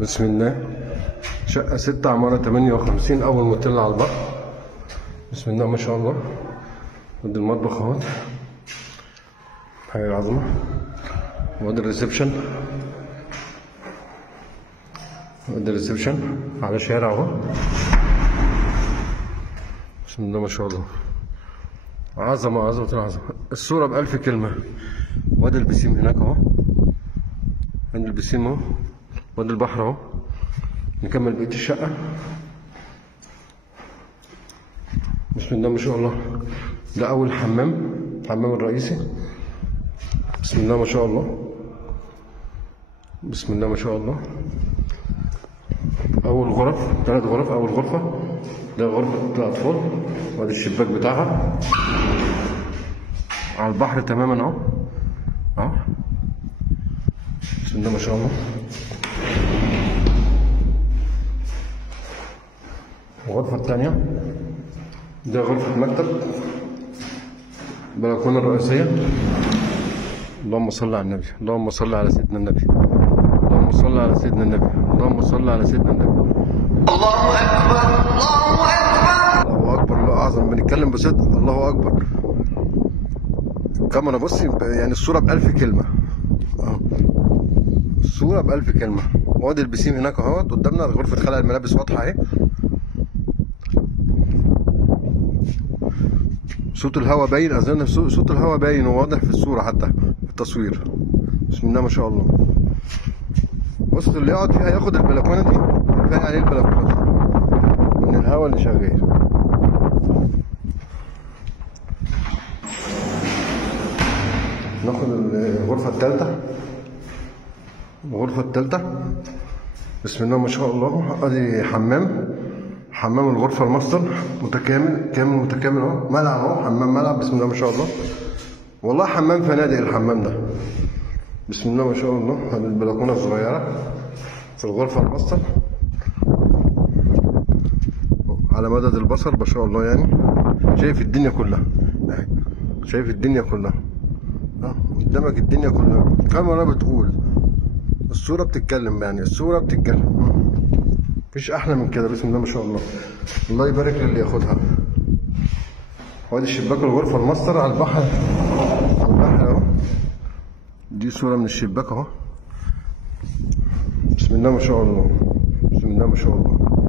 بسم الله. شقة 6 عمارة 58 أول موتيل على البحر. بسم الله ما شاء الله. ودي المطبخ اهوت، حاجة عظمة. وادي الريسبشن، وادي الريسبشن على شارع اهو. بسم الله ما شاء الله. عظمة عظمة العظمة. الصورة ب1000 كلمة. وادي البسيم هناك اهو، عند البسيم اهو، وادي البحر اهو. نكمل بقية الشقة. بسم الله ما شاء الله. ده أول حمام، الحمام الرئيسي. بسم الله ما شاء الله. بسم الله ما شاء الله. أول غرف، 3 غرف. أول غرفة ده غرفة الأطفال، وادي الشباك بتاعها على البحر تماما اهو اهو. بسم الله ما شاء الله. الغرفة الثانية ده غرفة مكتب، البلكونة الرئيسية. اللهم صل على النبي، اللهم صل على سيدنا النبي، اللهم صل على سيدنا النبي، اللهم صل على سيدنا النبي. الله أكبر، الله أكبر، الله أكبر، الله أعظم. بنتكلم بصدق. الله أكبر. الكاميرا بصي، يعني الصورة ب1000 كلمة. الصورة ب1000 كلمة. وادي البسيم هناك اهوت قدامنا. غرفة خلع الملابس واضحة اهي. صوت الهواء باين، اظن صوت الهواء باين وواضح في الصورة حتى في التصوير. بسم الله ما شاء الله. بص، اللي يقعد فيها ياخد البلكونة دي، كفاية عليه البلكونة دي من الهواء اللي شغال. ناخد الغرفة الثالثة. الغرفة الثالثة بسم الله ما شاء الله. ادي حمام الغرفة الماستر متكامل، كامل متكامل اهو. ملعب اهو، حمام ملعب. بسم الله ما شاء الله. والله حمام فنادق الحمام ده. بسم الله ما شاء الله. ادي البلكونة الصغيرة في الغرفة الماستر على مدد البصر ما شاء الله. يعني شايف الدنيا كلها، شايف الدنيا كلها قدامك، الدنيا كلها. الكاميرا بتقول، الصورة بتتكلم، يعني الصورة بتتكلم. مفيش أحلى من كده. بسم الله ما شاء الله. الله يبارك للي ياخدها. وادي الشباك الغرفة الماستر على البحر، على البحر أهو. دي صورة من الشباك أهو. بسم الله ما شاء الله. بسم الله ما شاء الله.